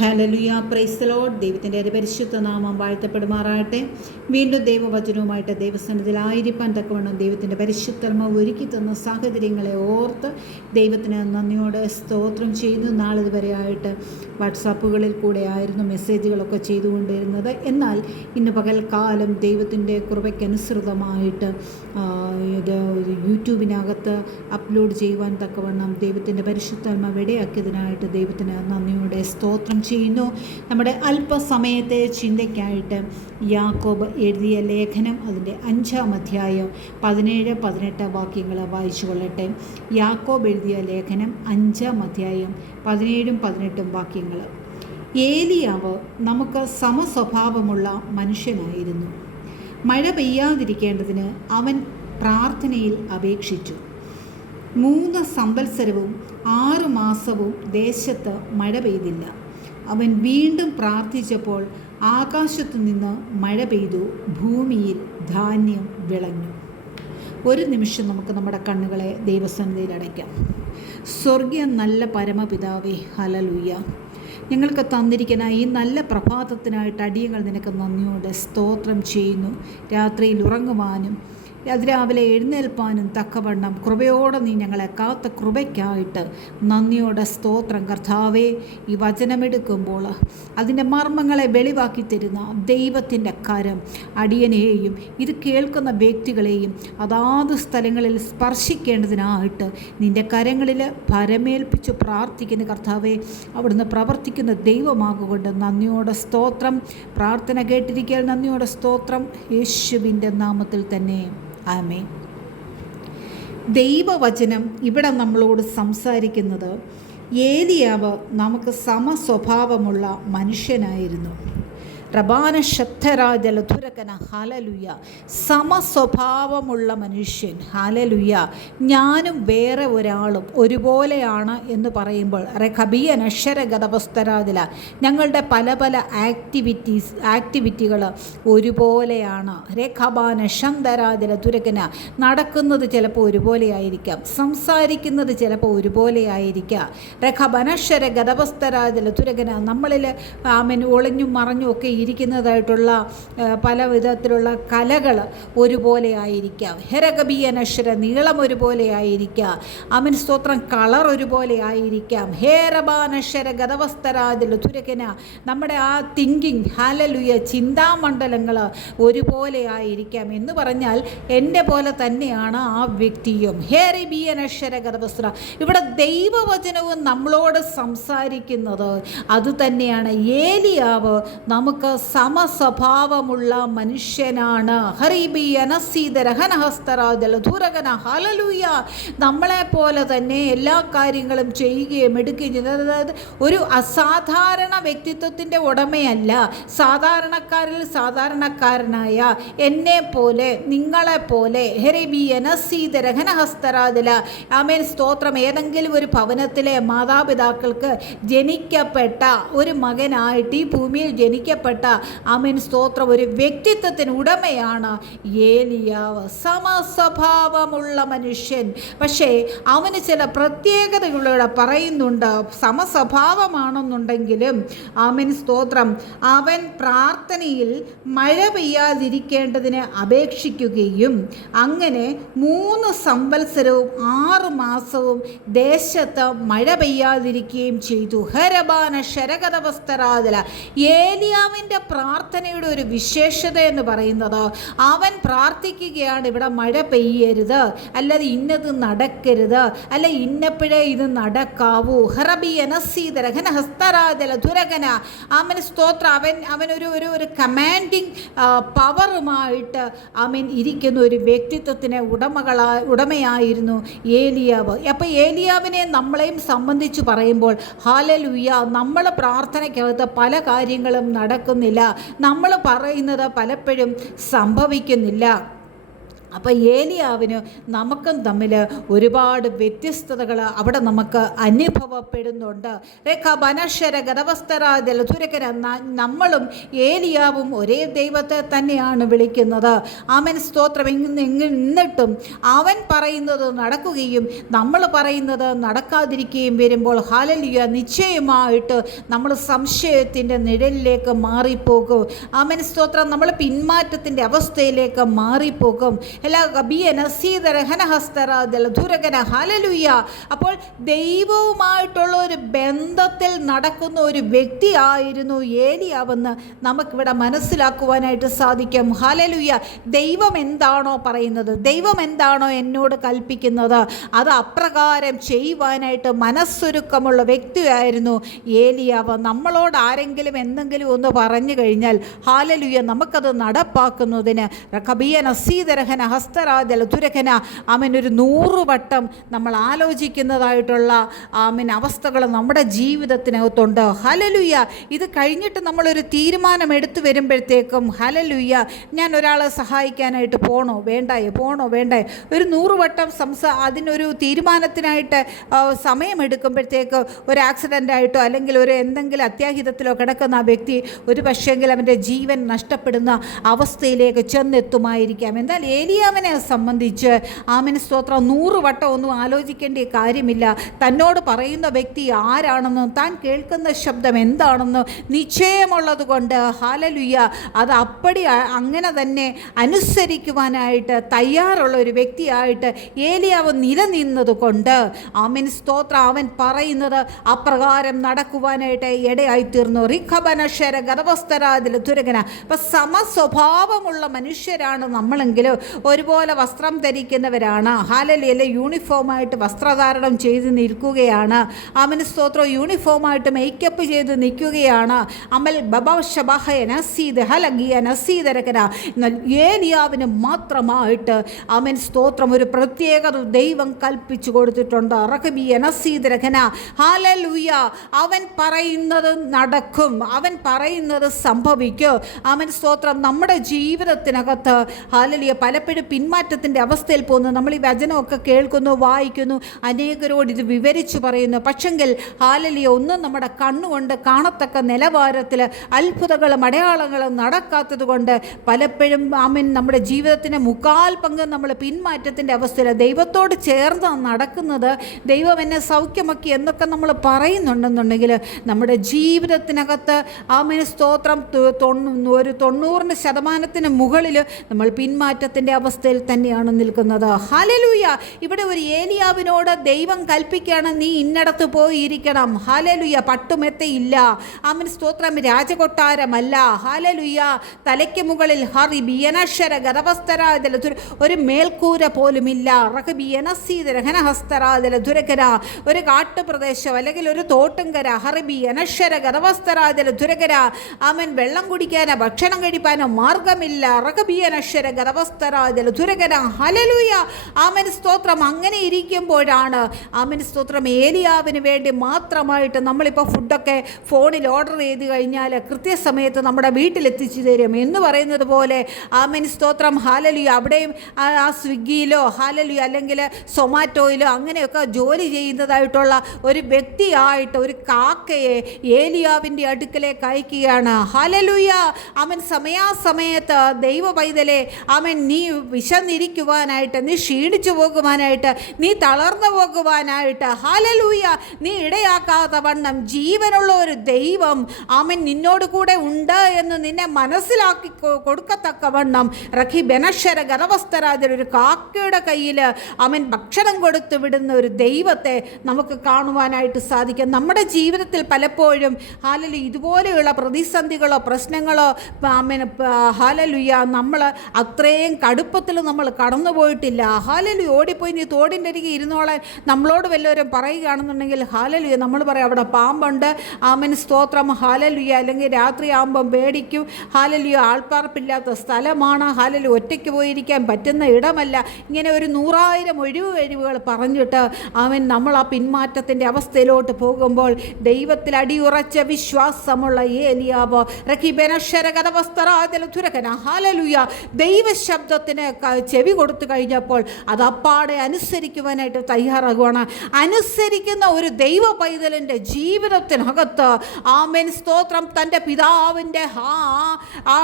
Hallelujah, praise the Lord. ദൈവത്തിൻ്റെ പരിശുദ്ധ നാമം വാഴ്ത്തപ്പെടുമാറാകട്ടെ. വീണ്ടും ദൈവവചനവുമായിട്ട് ദൈവസന്നിധിയിലായിരിക്കാൻ തക്കവണ്ണം ദൈവത്തിൻ്റെ പരിശുദ്ധമ ഒരുക്കി തന്ന സാഹചര്യങ്ങളെ ഓർത്ത് ദൈവത്തിന് നന്ദിയോടെ സ്തോത്രം ചെയ്യുന്നു. നാളിതുവരെയായിട്ട് വാട്സാപ്പുകളിൽ കൂടെ ആയിരുന്നു മെസ്സേജുകളൊക്കെ ചെയ്തുകൊണ്ടിരുന്നത്. എന്നാൽ ഇന്ന് പകൽക്കാലം ദൈവത്തിൻ്റെ കൃപയ്ക്കനുസൃതമായിട്ട് ഇത് യൂട്യൂബിനകത്ത് അപ്ലോഡ് ചെയ്യുവാൻ തക്കവണ്ണം ദൈവത്തിൻ്റെ പരിശുദ്ധാത്മാവ് ഇടയാക്കിയതിനായിട്ട് ദൈവത്തിന് നന്ദിയോടെ സ്തോത്രം ചെയ്യുന്നു. നമ്മുടെ അല്പസമയത്തെ ചിന്തയ്ക്കായിട്ട് യാക്കോബ് എഴുതിയ ലേഖനം അതിൻ്റെ 5-ാം അധ്യായം 17-18 വാക്യങ്ങൾ വായിച്ചു കൊള്ളട്ടെ. യാക്കോബ് എഴുതിയ ലേഖനം 5-ാം അധ്യായം 17-18 വാക്യങ്ങൾ. ഏലിയാവ് നമുക്ക് സമസ്വഭാവമുള്ള മനുഷ്യനായിരുന്നു. മഴ പെയ്യാതിരിക്കേണ്ടതിന് അവൻ പ്രാർത്ഥനയിൽ അപേക്ഷിച്ചു. 3 സംവത്സരവും 6 മാസവും ദേശത്ത് മഴ പെയ്തില്ല. അവൻ വീണ്ടും പ്രാർത്ഥിച്ചപ്പോൾ ആകാശത്തു നിന്ന് മഴ പെയ്തു, ഭൂമിയിൽ ധാന്യം വിളഞ്ഞു. ഒരു നിമിഷം നമുക്ക് നമ്മുടെ കണ്ണുകളെ ദൈവസന്നിധിയിൽ അടയ്ക്കാം. സ്വർഗീയ നല്ല പരമപിതാവേ, ഹല്ലേലൂയ. ഞങ്ങൾക്ക് തന്നിരിക്കുന്ന ഈ നല്ല പ്രഭാതത്തിനായിട്ട് അടിയങ്ങൾ നിനക്ക് നന്ദിയോടെ സ്തോത്രം ചെയ്യുന്നു. രാത്രിയിൽ ഉറങ്ങുവാനും അതിരാവിലെ എഴുന്നേൽപ്പാനും തക്കവണ്ണം കൃപയോടെ നീ ഞങ്ങളെ കാത്ത കൃപയ്ക്കായിട്ട് നന്ദിയോടെ സ്തോത്രം. കർത്താവേ, ഈ വചനമെടുക്കുമ്പോൾ അതിൻ്റെ മർമ്മങ്ങളെ വെളിവാക്കി തരുന്ന ദൈവത്തിൻ്റെ കരം അടിയനെയും ഇത് കേൾക്കുന്ന വ്യക്തികളെയും അതാത് സ്ഥലങ്ങളിൽ സ്പർശിക്കേണ്ടതിനായിട്ട് നിൻ്റെ കരങ്ങളിൽ പരമേൽപ്പിച്ച് പ്രാർത്ഥിക്കുന്ന കർത്താവേ, അവിടുന്ന് പ്രവർത്തിക്കുന്ന ദൈവമാകൊണ്ട് നന്ദിയോടെ സ്തോത്രം. പ്രാർത്ഥന കേട്ടിരിക്കാൻ നന്ദിയോടെ സ്തോത്രം. യേശുവിൻ്റെ നാമത്തിൽ തന്നെ ആമേൻ. ദൈവവചനം ഇവിടെ നമ്മളോട് സംസാരിക്കുന്നത് ഏലിയാവ് നമുക്ക് സമസ്വഭാവമുള്ള മനുഷ്യനായിരുന്നു. റബാന ശക്തരാജലധുരകന, ഹല്ലേലൂയ. സമസ്വഭാവമുള്ള മനുഷ്യൻ, ഹല്ലേലൂയ. ഞാനും വേറെ ഒരാളും ഒരുപോലെയാണ് എന്ന് പറയുമ്പോൾ റെഖബിയ നശ്വരഗതവസ്തരാതില ഞങ്ങളുടെ പല പല ആക്ടിവിറ്റികൾ ഒരുപോലെയാണ്. രേഖബാന ശന്തരാജലധുരകന നടക്കുന്നത് ചിലപ്പോൾ ഒരുപോലെയായിരിക്കാം, സംസാരിക്കുന്നത് ചിലപ്പോൾ ഒരുപോലെയായിരിക്കാം. റെഖബനശ്വര ഗതവസ്തരാജലധുരകന നമ്മളിൽ ഒളിഞ്ഞും മറഞ്ഞും ഒക്കെ ഇരിക്കുന്നതായിട്ടുള്ള പല വിധത്തിലുള്ള കലകൾ ഒരുപോലെ ആയിരിക്കാം. ഹെരകബിയനശ്വര നീളം ഒരുപോലെ ആയിരിക്കാം. അമൻ സ്തോത്രം കളർ ഒരുപോലെ ആയിരിക്കാം. ഹേരബാനശ്വര ഗതവസ്തരാതിൽ തുരകന നമ്മുടെ ആ തിങ്കിങ്, ഹല്ലേലൂയ, ചിന്താമണ്ഡലങ്ങൾ ഒരുപോലെ ആയിരിക്കാം. എന്ന് പറഞ്ഞാൽ എൻ്റെ പോലെ തന്നെയാണ് ആ വ്യക്തിയും. ഹേറിബിയനശ്വര ഗതവസ്ത്ര ഇവിടെ ദൈവവചനവും നമ്മളോട് സംസാരിക്കുന്നത് അതുതന്നെയാണ്. ഏലിയാവ് നമുക്ക് സമസ്വഭാവമുള്ള മനുഷ്യനാണ്. ഹറിബി അനസീതരഹനഹസ്തരാജല ധൂരകന, ഹല്ലേലൂയ. നമ്മളെപ്പോലെ തന്നെ എല്ലാ കാര്യങ്ങളും ചെയ്യുകയും എടുക്കുകയും ചെയ്യുന്നത്. അതായത് ഒരു അസാധാരണ വ്യക്തിത്വത്തിൻ്റെ ഉടമയല്ല. സാധാരണക്കാരിൽ സാധാരണക്കാരനായ എന്നെ പോലെ നിങ്ങളെപ്പോലെ ഹെറിബി അനസീതരഹനഹസ്തരാജല ആമേൻ സ്തോത്രം. ഏതെങ്കിലും ഒരു ഭവനത്തിലെ മാതാപിതാക്കൾക്ക് ജനിക്കപ്പെട്ട ഒരു മകനായിട്ട് ഈ ഭൂമിയിൽ ജനിക്കപ്പെട്ട ആമേൻ സ്തോത്രം ഒരു വ്യക്തിത്വത്തിന് ഉടമയാണ് ഏലിയാവ്. സമസ്വഭാവമുള്ള മനുഷ്യൻ. പക്ഷേ അവന് ചില പ്രത്യേകതകളിലൂടെ പറയുന്നുണ്ട്. സമസ്വഭാവമാണെന്നുണ്ടെങ്കിലും ആമേൻ സ്തോത്രം അവൻ പ്രാർത്ഥനയിൽ മഴ പെയ്യാതിരിക്കേണ്ടതിന് അപേക്ഷിക്കുകയും അങ്ങനെ 3 സംവത്സരവും 6 മാസവും ദേശത്ത് മഴ പെയ്യാതിരിക്കുകയും ചെയ്തു. ഹരബാന ശരഗതവസ്തരാതല ഏലിയാവിൻ്റെ പ്രാർത്ഥനയുടെ ഒരു വിശേഷത എന്ന് പറയുന്നത് അവൻ പ്രാർത്ഥിക്കുകയാണ്, ഇവിടെ മഴ പെയ്യരുത്, അല്ലാതെ ഇന്നത് നടക്കരുത്, അല്ല ഇന്നപ്പോഴേ ഇത് നടക്കാവൂ. ഹറബി അനസീതരഹന ഹസ്തരാജല ദുരകന അവൻ സ്തോത്ര അവനൊരു കമാൻഡിങ് പവറുമായിട്ട് അവൻ ഇരിക്കുന്ന ഒരു വ്യക്തിത്വത്തിന് ഉടമയായിരുന്നു ഏലിയാവ്. അപ്പോൾ ഏലിയാവിനെ നമ്മളെയും സംബന്ധിച്ച് പറയുമ്പോൾ ഹല്ലേലൂയ, നമ്മൾ പ്രാർത്ഥനയ്ക്കകത്ത് പല കാര്യങ്ങളും നടക്കുന്നില്ല. നമ്മൾ പറയുന്നത് പലപ്പോഴും സംഭവിക്കുന്നില്ല. അപ്പം ഏലിയാവിന് നമുക്കും തമ്മിൽ ഒരുപാട് വ്യത്യസ്തതകൾ അവിടെ നമുക്ക് അനുഭവപ്പെടുന്നുണ്ട്. രേഖ ബനശ്വര ഗതവസ്തര ജലധുരകര, നമ്മളും ഏലിയാവും ഒരേ ദൈവത്തെ തന്നെയാണ് വിളിക്കുന്നത്. ആമേൻ, സ്തോത്രം. എന്നിട്ടും അവൻ പറയുന്നത് നടക്കുകയും നമ്മൾ പറയുന്നത് നടക്കാതിരിക്കുകയും വരുമ്പോൾ ഹല്ലേലൂയ, നിശ്ചയമായിട്ട് നമ്മൾ സംശയത്തിൻ്റെ നിഴലിലേക്ക് മാറിപ്പോകും. ആമേൻ, സ്തോത്രം. നമ്മൾ പിന്മാറ്റത്തിൻ്റെ അവസ്ഥയിലേക്ക് മാറിപ്പോകും. അപ്പോൾ ദൈവവുമായിട്ടുള്ള ഒരു ബന്ധത്തിൽ നടക്കുന്ന ഒരു വ്യക്തിയായിരുന്നു ഏലിയാവെന്ന് നമുക്കിവിടെ മനസ്സിലാക്കുവാനായിട്ട് സാധിക്കും. ഹല്ലേലൂയ. ദൈവം എന്താണോ പറയുന്നത്, ദൈവം എന്താണോ എന്നോട് കൽപ്പിക്കുന്നത്, അത് അപ്രകാരം ചെയ്യുവാനായിട്ട് മനസ്സൊരുക്കമുള്ള വ്യക്തിയായിരുന്നു ഏലിയാവ്. നമ്മളോട് ആരെങ്കിലും എന്തെങ്കിലും ഒന്ന് പറഞ്ഞു കഴിഞ്ഞാൽ ഹല്ലേലൂയ, നമുക്കത് നടപ്പാക്കുന്നതിന് ഹസ്തരാജലധുരഖന ആമൻ ഒരു 100 വട്ടം നമ്മൾ ആലോചിക്കുന്നതായിട്ടുള്ള ആമൻ അവസ്ഥകൾ നമ്മുടെ ജീവിതത്തിനകത്തുണ്ട്. ഹല്ലേലൂയ. ഇത് കഴിഞ്ഞിട്ട് നമ്മളൊരു തീരുമാനം എടുത്തു വരുമ്പോഴത്തേക്കും ഹല്ലേലൂയ, ഞാൻ ഒരാളെ സഹായിക്കാനായിട്ട് പോണോ വേണ്ടായോ ഒരു 100 വട്ടം അതിനൊരു തീരുമാനത്തിനായിട്ട് സമയമെടുക്കുമ്പോഴത്തേക്ക് ഒരു ആക്സിഡൻ്റായിട്ടോ അല്ലെങ്കിൽ ഒരു എന്തെങ്കിലും അത്യാഹിതത്തിലോ കിടക്കുന്ന ആ വ്യക്തി ഒരു പക്ഷേങ്കിൽ അവൻ്റെ ജീവൻ നഷ്ടപ്പെടുന്ന അവസ്ഥയിലേക്ക് ചെന്നെത്തുമായിരിക്കാം. എന്നാൽ ഏലിയാവിനെ സംബന്ധിച്ച് ആമേൻ, സ്തോത്രം, 100 വട്ടം ഒന്നും ആലോചിക്കേണ്ട കാര്യമില്ല. തന്നോട് പറയുന്ന വ്യക്തി ആരാണെന്നും താൻ കേൾക്കുന്ന ശബ്ദം എന്താണെന്നും നിശ്ചയമുള്ളത് കൊണ്ട് ഹല്ലേലൂയ, അത് അങ്ങനെ തന്നെ അനുസരിക്കുവാനായിട്ട് തയ്യാറുള്ള ഒരു വ്യക്തിയായിട്ട് ഏലിയാവ് നിലനിന്നത് കൊണ്ട് ആമേൻ, സ്തോത്രം, അവൻ പറയുന്നത് അപ്രകാരം നടക്കുവാനായിട്ട് ഇടയായിത്തീർന്നു. റിഖബനശ്വര ഗതവസ്തരാതിൽ തുരകന. അപ്പം സമസ്വഭാവമുള്ള മനുഷ്യരാണ് നമ്മളെങ്കിലും ഒരുപോലെ വസ്ത്രം ധരിക്കുന്നവരാണ്. ഹല്ലേലൂയ. യൂണിഫോമായിട്ട് വസ്ത്രധാരണം ചെയ്ത് നിൽക്കുകയാണ്. ആമേൻ, സ്തോത്രം. യൂണിഫോമായിട്ട് മേക്കപ്പ് ചെയ്ത് നിൽക്കുകയാണ്. അമൽ എന്നാൽ ഏലിയാവിന് മാത്രമായിട്ട് ആമേൻ, സ്തോത്രം, ഒരു പ്രത്യേകത ദൈവം കൽപ്പിച്ചു കൊടുത്തിട്ടുണ്ട്. ഹല്ലേലൂയ. അവൻ പറയുന്നത് നടക്കും, അവൻ പറയുന്നത് സംഭവിക്കും. ആമേൻ, സ്തോത്രം. നമ്മുടെ ജീവിതത്തിനകത്ത് ഹല്ലേലൂയ പലപ്പോഴും പിന്മാറ്റത്തിൻ്റെ അവസ്ഥയിൽ പോകുന്നു. നമ്മൾ ഈ വചനമൊക്കെ കേൾക്കുന്നു, വായിക്കുന്നു, അനേകരോട് ഇത് വിവരിച്ചു പറയുന്നു. പക്ഷെങ്കിൽ ഹല്ലേലൂയ ഒന്നും നമ്മുടെ കണ്ണുകൊണ്ട് കാണത്തക്ക നിലവാരത്തിൽ അത്ഭുതങ്ങളും അടയാളങ്ങളും നടക്കാത്തത് കൊണ്ട് പലപ്പോഴും ആമേൻ നമ്മുടെ ജീവിതത്തിന് 3/4 പങ്ക് നമ്മൾ പിന്മാറ്റത്തിൻ്റെ അവസ്ഥയിൽ ദൈവത്തോട് ചേർന്ന് നടക്കുന്നത് ദൈവം എന്നെ സൗഖ്യമാക്കി എന്നൊക്കെ നമ്മൾ പറയുന്നുണ്ടെന്നുണ്ടെങ്കിൽ നമ്മുടെ ജീവിതത്തിനകത്ത് ആമേൻ, സ്തോത്രം, ഒരു 90% മുകളിൽ നമ്മൾ പിന്മാറ്റത്തിൻ്റെ അവസ്ഥയിൽ തന്നെയാണ് നിൽക്കുന്നത്. ഹല്ലേലൂയ. ഇവിടെ ഒരു ഏലിയാവിനോട് ദൈവം കൽപ്പിക്കുകയാണ്, നീ ഇന്നടത്ത് പോയിരിക്കണം. ഹല്ലേലൂയ. പട്ടുമെത്തയില്ല. ആമേൻ, സ്തോത്രം, രാജകൊട്ടാരമല്ല. ഹല്ലേലൂയ. തലയ്ക്ക് മുകളിൽ ഒരു മേൽക്കൂര പോലുമില്ല. ഒരു കാട്ടുപ്രദേശം അല്ലെങ്കിൽ ഒരു തോട്ടുംകര. ആമേൻ, വെള്ളം കുടിക്കാനോ ഭക്ഷണം കഴിപ്പാനോ മാർഗമില്ല. ഹല്ലേലൂയ. ആമേൻ, സ്തോത്രം. അങ്ങനെ ഇരിക്കുമ്പോഴാണ് ആമേൻ, സ്തോത്രം, ഏലിയാവിന് വേണ്ടി മാത്രമായിട്ട് നമ്മളിപ്പോൾ ഫുഡൊക്കെ ഫോണിൽ ഓർഡർ ചെയ്ത് കഴിഞ്ഞാൽ കൃത്യസമയത്ത് നമ്മുടെ വീട്ടിലെത്തിച്ചു തരും എന്ന് പറയുന്നത് പോലെ ആമേൻ, സ്തോത്രം, ഹല്ലേലൂയ. അവിടെയും ആ സ്വിഗ്ഗിയിലോ ഹല്ലേലൂയ അല്ലെങ്കിൽ സൊമാറ്റോയിലോ അങ്ങനെയൊക്കെ ജോലി ചെയ്യുന്നതായിട്ടുള്ള ഒരു വ്യക്തിയായിട്ട് ഒരു കാക്കയെ ഏലിയാവിൻ്റെ അടുക്കലേക്ക് അയക്കുകയാണ്. ഹല്ലേലൂയ. ആമേൻ, സമയാസമയത്ത് ദൈവ പൈതലെ ആമേൻ, നീ വിശന്നിരിക്കുവാനായിട്ട്, നീ ക്ഷീണിച്ചു പോകുവാനായിട്ട്, നീ തളർന്നു പോകുവാനായിട്ട് ഹല്ലേലൂയ നീ ഇടയാക്കാത്ത വണ്ണം ജീവനുള്ള ഒരു ദൈവം ആമേൻ നിന്നോട് കൂടെ ഉണ്ട് എന്ന് നിന്നെ മനസ്സിലാക്കി കൊടുക്കത്തക്കവണ്ണം ബനശ്വര ഗതവസ്തരാജ ഒരു കാക്കയുടെ കയ്യിൽ ആമേൻ ഭക്ഷണം കൊടുത്തു വിടുന്ന ഒരു ദൈവത്തെ നമുക്ക് കാണുവാനായിട്ട് സാധിക്കും. നമ്മുടെ ജീവിതത്തിൽ പലപ്പോഴും ഹല്ലേലൂയ ഇതുപോലെയുള്ള പ്രതിസന്ധികളോ പ്രശ്നങ്ങളോ ആമേൻ ഹല്ലേലൂയ നമ്മൾ അത്രയും കടുപ്പത്തിൽ നമ്മൾ കടന്നു പോയിട്ടില്ല. ഹല്ലേലൂയ. ഓടിപ്പോയി നീ തോടിൻ്റെ അരികെ ഇരുന്നോളാൻ നമ്മളോട് വല്ലവരും പറയുകയാണെന്നുണ്ടെങ്കിൽ ഹല്ലേലൂയ നമ്മൾ പറയും അവിടെ പാമ്പുണ്ട്. ആമേൻ, സ്തോത്രം, ഹല്ലേലൂയ. അല്ലെങ്കിൽ രാത്രി ആകുമ്പം പേടിക്കും. ഹല്ലേലൂയ. ആൾപ്പാർപ്പില്ലാത്ത സ്ഥലമാണ്. ഹല്ലേലൂയ. ഒറ്റയ്ക്ക് പോയിരിക്കാൻ പറ്റുന്ന ഇടമല്ല. ഇങ്ങനെ ഒരു 100,000 ഒഴിവുകൾ പറഞ്ഞിട്ട് ആമേൻ നമ്മൾ ആ പിന്മാറ്റത്തിൻ്റെ അവസ്ഥയിലോട്ട് പോകുമ്പോൾ ദൈവത്തിൽ അടിയുറച്ച വിശ്വാസമുള്ള ഏലിയാവ് ഹല്ലേലൂയ ദൈവശബ്ദത്തിന് അതിന് ചെവി കൊടുത്തു കഴിഞ്ഞപ്പോൾ അത് അപ്പാടെ അനുസരിക്കുവാനായിട്ട് തയ്യാറാകുവാണ്. അനുസരിക്കുന്ന ഒരു ദൈവ പൈതലിൻ്റെ ജീവിതത്തിനകത്ത് ആമേൻ സ്തോത്രം തൻ്റെ പിതാവിൻ്റെ ആ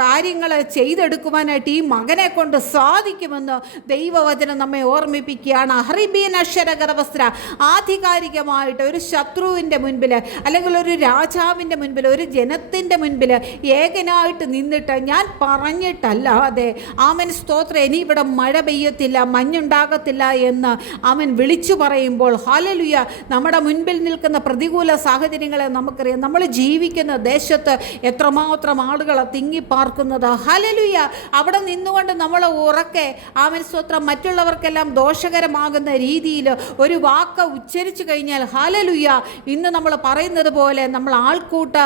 കാര്യങ്ങൾ ചെയ്തെടുക്കുവാനായിട്ട് ഈ മകനെ കൊണ്ട് സാധിക്കുമെന്ന് ദൈവവചനം നമ്മെ ഓർമ്മിപ്പിക്കുകയാണ്. ഹറിബീൻ അക്ഷരഗതവസ്ത്ര ആധികാരികമായിട്ട് ഒരു ശത്രുവിൻ്റെ മുൻപിൽ, അല്ലെങ്കിൽ ഒരു രാജാവിൻ്റെ മുൻപിൽ, ഒരു ജനത്തിൻ്റെ മുൻപിൽ ഏകനായിട്ട് നിന്നിട്ട് ഞാൻ പറഞ്ഞിട്ടല്ലാതെ ആമൻ സ്തോത്രം ഇനി ഇവിടെ മഴ പെയ്യത്തില്ല, മഞ്ഞുണ്ടാകത്തില്ല എന്ന് അവൻ വിളിച്ചു പറയുമ്പോൾ ഹല്ലേലൂയ, നമ്മുടെ മുൻപിൽ നിൽക്കുന്ന പ്രതികൂല സാഹചര്യങ്ങളെ നമുക്കറിയാം. നമ്മൾ ജീവിക്കുന്ന ദേശത്ത് എത്രമാത്രം ആളുകളെ തിങ്ങിപ്പാർക്കുന്നത്. ഹല്ലേലൂയ, അവിടെ നിന്നുകൊണ്ട് നമ്മൾ ഉറക്കെ ആമൻ സ്തോത്രം മറ്റുള്ളവർക്കെല്ലാം ദോഷകരമാകുന്ന രീതിയിൽ ഒരു വാക്ക് ഉച്ചരിച്ചു കഴിഞ്ഞാൽ ഹല്ലേലൂയ, ഇന്ന് നമ്മൾ പറയുന്നത് പോലെ നമ്മൾ ആൾക്കൂട്ട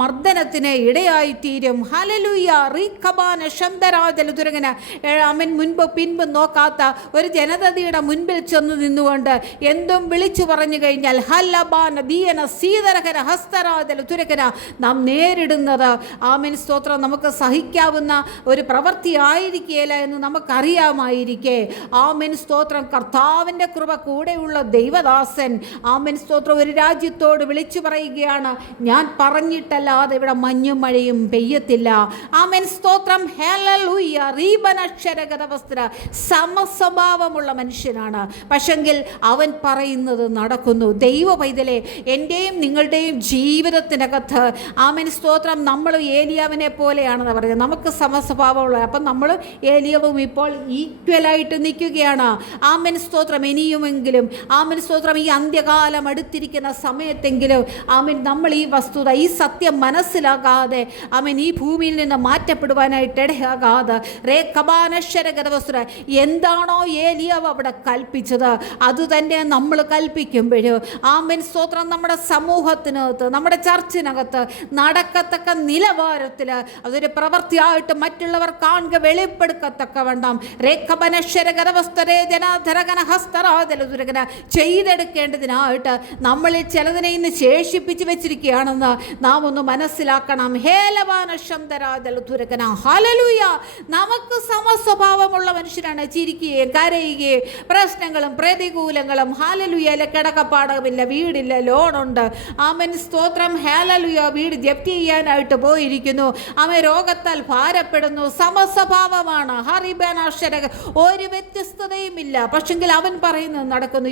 മർദ്ദനത്തിന് ഇടയായിത്തീരും. ഹല്ലേലൂയ, റീഖബാന ശന്തരാജല തുരങ്ങന അവൻ മുൻപ് പിൻപ് നോക്കാത്ത ഒരു ജനതയുടെ മുൻപിൽ ചെന്ന് നിന്നുകൊണ്ട് എന്തും വിളിച്ചു പറഞ്ഞു കഴിഞ്ഞാൽ ഹല്ലബാന ദീയന സീതരകര ഹസ്തരാജല തുരകന നാം നേരിടുന്നത് ആമേൻ സ്തോത്രം നമുക്ക് സഹിക്കാവുന്ന ഒരു പ്രവൃത്തി ആയിരിക്കുകയില്ല എന്ന് നമുക്കറിയാമായിരിക്കെ ആമേൻ സ്തോത്രം കർത്താവിൻ്റെ കൃപ കൂടെയുള്ള ദൈവദാസൻ ആമേൻ സ്തോത്രം ഒരു രാജ്യത്തോട് വിളിച്ചു പറയുകയാണ്, ഞാൻ പറഞ്ഞിട്ടല്ലാതെ ഇവിടെ മഞ്ഞും മഴയും പെയ്യത്തില്ല. ആമേൻ സ്തോത്രം ഹല്ലേലൂയ. റീബനക്ഷരഗതവസ്ത്ര സമസ്വഭാവമുള്ള മനുഷ്യനാണ്, പക്ഷെങ്കിൽ അവൻ പറയുന്നത് നടക്കുന്നു. ദൈവ പൈതലെ, എൻ്റെയും നിങ്ങളുടെയും ജീവിതത്തിനകത്ത് ആമേൻ സ്തോത്രം നമ്മൾ ഏലിയാവിനെ പോലെയാണെന്ന് പറയുന്നത്. നമുക്ക് സമസ്വഭാവമുള്ള, അപ്പം നമ്മൾ ഏലിയാവും ഇപ്പോൾ ഈക്വലായിട്ട് നിൽക്കുകയാണ്. ആമേൻ സ്തോത്രം ഇനിയുമെങ്കിലും ആമേൻ സ്തോത്രം ഈ അന്ത്യകാലം അടുത്തിരിക്കുന്ന സമയത്തെങ്കിലും ആമേൻ നമ്മൾ ഈ വസ്തുത, ഈ സത്യം മനസ്സിലാകാതെ ആമേൻ ഈ ഭൂമിയിൽ നിന്ന് മാറ്റപ്പെടുവാനായിട്ട് ഇടയാകാതെ റേഖബാനശ്വരഗതവസ്ത്ര എന്താണോ ഏലിയാവ് അവിടെ കൽപ്പിച്ചത് അത് തന്നെ നമ്മൾ കൽപ്പിക്കുമ്പോഴോ ആമേൻ സ്തോത്രം നമ്മുടെ സമൂഹത്തിനകത്ത്, നമ്മുടെ ചർച്ചിനകത്ത് നടക്കത്തക്ക നിലവാരത്തിൽ അതൊരു പ്രവൃത്തിയായിട്ട് മറ്റുള്ളവർ കാണുക, വെളിപ്പെടുക്കത്തക്കവണ്ണം റേഖബനശ്വരഗതവസ്തരേ ജനാധരകന ഹസ്തരാജലുരകന ചെയ്തെടുക്കേണ്ടതിനായിട്ട് നമ്മളിൽ ചിലതിനെ ഇന്ന് ശേഷിപ്പിച്ച് വെച്ചിരിക്കുകയാണെന്ന് നാം ഒന്ന് മനസ്സിലാക്കണം. ഹേലവാനശന്തരാജലുരകന ഹല്ലേലൂയ. നമുക്ക് സമസ്വഭാവമുള്ള മനുഷ്യരാണ്. ചിരിക്കുകയും കരയുകയും പ്രശ്നങ്ങളും പ്രതികൂലങ്ങളും ഹല്ലേലൂയയിലെ കിടക്കപ്പാടമില്ല, വീടില്ല, ലോണുണ്ട്. ആമേൻ സ്തോത്രം ഹല്ലേലൂയ. വീട് ജപ്തി ചെയ്യാനായിട്ട് പോയിരിക്കുന്നു, ആമേൻ രോഗത്താൽ ഭാരപ്പെടുന്നു. സമസ്വഭാവമാണ്. ഹറിബനാശ്വരക ഒരു വ്യത്യസ്തതയുമില്ല, പക്ഷെങ്കിൽ അവൻ പറയുന്നത് നടക്കുന്നു.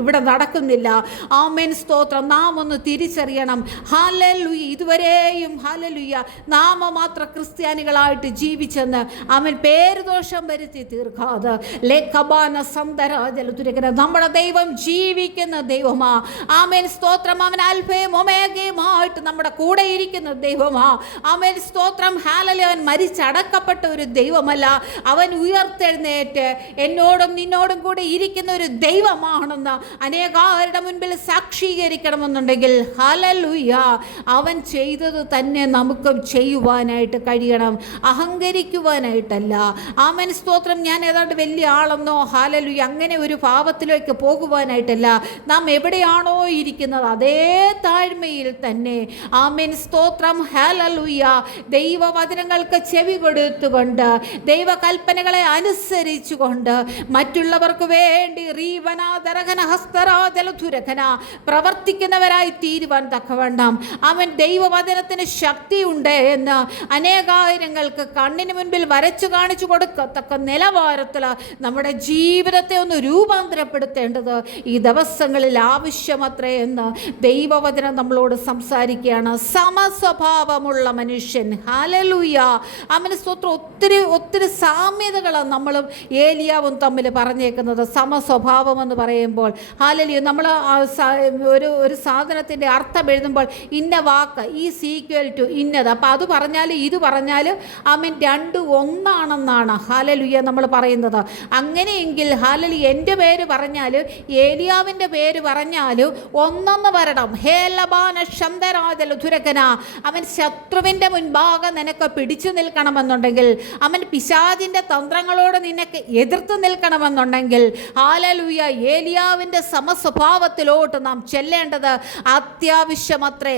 ഇവിടെ നടക്കുന്നില്ല. ആമേൻ സ്തോത്രം. നാം ഒന്ന് തിരിച്ചറിയണം. ഹല്ലേലൂയ. ഇതുവരെയും ഹല്ലേലൂയ നാമമാത്ര ക്രിസ്ത്യാനികളായിട്ട് ജീവിച്ചെന്ന് അവൻ പേരുദോഷം വരുത്തി തീർക്കാതെ ലേഖബാന സന്തരാജലുരകന നമ്മുടെ ദൈവം ജീവിക്കുന്ന ദൈവമാ. ആമേൻ സ്തോത്രം. അവൻ അൽഫയും ഒമേഗയുമായിട്ട് നമ്മുടെ കൂടെ ഇരിക്കുന്ന ദൈവമാ. ആമേൻ സ്തോത്രം ഹല്ലേലൂയ. അവൻ മരിച്ചടക്കപ്പെട്ട ഒരു ദൈവമല്ല, അവൻ ഉയർത്തെഴുന്നേറ്റ് എന്നോടും നിന്നോടും കൂടെ ഇരിക്കുന്ന ഒരു ദൈവമാണെന്ന് അനേകാരുടെ മുൻപിൽ സാക്ഷീകരിക്കണമെന്നുണ്ടെങ്കിൽ ഹല്ലേലൂയ അവൻ ചെയ്തത് തന്നെ നമുക്കും ചെയ്യുവാനായിട്ട് കഴിയണം. അഹങ്കരിക്കുവാനായിട്ടല്ല. ആമേൻ സ്തോത്രം. ഞാൻ ഏതാണ്ട് വലിയ ആളെന്നോ ഹല്ലേലൂയ അങ്ങനെ ഒരു ഭാവത്തിലേക്ക് പോകുവാനായിട്ടല്ല. നാം എവിടെയാണോ ഇരിക്കുന്നത് അതേ താഴ്മയിൽ തന്നെ ആമേൻ സ്തോത്രം ഹല്ലേലൂയ ദൈവവചനങ്ങൾക്ക് ചെവി കൊടുത്തുകൊണ്ട് ദൈവകൽപ്പനകളെ അനുസരിച്ചുകൊണ്ട് മറ്റുള്ളവർക്ക് വേണ്ടി പ്രവർത്തിക്കുന്നവരായി തീരുവാൻ തക്കവണ്ണം അവൻ ദൈവവചനത്തിന് ശക്തിയുണ്ട് എന്ന് അനേകായിരങ്ങൾക്ക് കണ്ണിന് മുൻപിൽ വരച്ചു കാണിച്ചു കൊടുക്കത്തക്ക നിലവാരത്തിൽ നമ്മുടെ ജീവിതത്തെ ഒന്ന് രൂപാന്തരപ്പെടുത്തേണ്ടത് ഈ ദിവസങ്ങളിൽ ആവശ്യമത്രേ എന്ന് ദൈവവചനം നമ്മളോട് സംസാരിക്കുകയാണ്. സമസ്വഭാവമുള്ള മനുഷ്യൻ ഹല്ലേലൂയ. അവന് സ്തോത്രം. ഒത്തിരി സാമ്യതകളാണ് നമ്മളും ഏലിയാവും തമ്മിൽ പറഞ്ഞേക്കുന്നത്. സമസ്വഭാവം എന്ന് പറയുമ്പോൾ ഹല്ലേലൂയ നമ്മൾ ഒരു സാധനത്തിൻ്റെ അർത്ഥം എഴുതുമ്പോൾ ഇന്ന വാക്ക് ഈസ് ഈക്വൽ ടു ഇന്നത്, അപ്പോൾ അത് പറഞ്ഞാൽ ഇത് പറഞ്ഞാൽ ആമേൻ രണ്ട് ഒന്നാണെന്നാണ് ഹല്ലേലൂയ നമ്മൾ പറയുന്നത്. അങ്ങനെയെങ്കിൽ ഹല്ലേലൂയ എൻ്റെ പേര് പറഞ്ഞാൽ ഏലിയാവിൻ്റെ പേര് പറഞ്ഞാൽ ഒന്നെന്ന് വരണം. ഹേലബാന ശന്തരാജല തുരകന. അവൻ ശത്രുവിൻ്റെ മുൻപാകെ നിനക്ക് പിടിച്ചു നിൽക്കണമെന്നുണ്ടെങ്കിൽ, അവൻ പിശാചിൻ്റെ തന്ത്രങ്ങളോട് നിനക്ക് എതിർത്ത് നിൽക്കണമെന്നുണ്ടെങ്കിൽ ഹല്ലേലൂയ ഏലിയാവിൻ്റെ സമസ്വഭാവത്തിലോട്ട് നാം ചെല്ലേണ്ടത് അത്യാവശ്യമത്രേ.